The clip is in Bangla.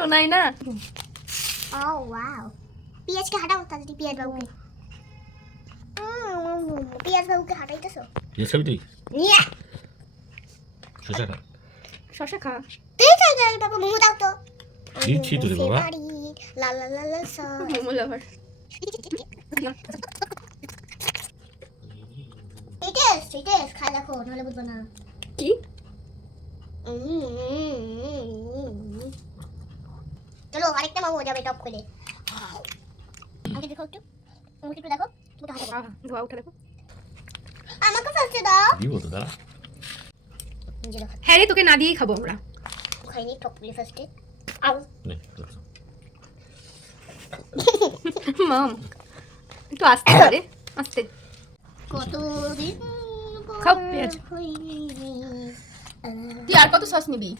শোনাই না। ও ওয়াও, পিয়াজকে হাঁটাও তাড়াতাড়ি, পিয়াজ বাবুকে। পিয়াজ বাবুকে হাঁটাইতেছো? পিয়াজ খাবি তুই? নিয়ে শসা খা। শশা খা। তুই খাই যাই বাবা, মোমো দাও তো। দিচ্ছি তো রে বাবা। লা লা লা লা সা। মোমো লাভার। টেস্ট খাই দেখো, নাহলে বুঝবো না। কি? চলো আরেকটা মোমো যাবে টপ করে। আমাকে দেখো একটু, আমাকে একটু দেখো, তুমি তো হাতে দাও। ধোয়া উঠে দেখো। আমাকে ফার্স্টে দাও। দিব তো দাঁড়া। নিজে দেখো, হ্যাঁ রে, তোকে না দিয়েই খাবো আমরা। খাইনি টপ করে ফার্স্টে। আউ নে, মাম একটু আস্তে পারে, আস্তে। কতদিন খাও পেঁয়াজ। হইনি। তুই আর কত সস নিবি?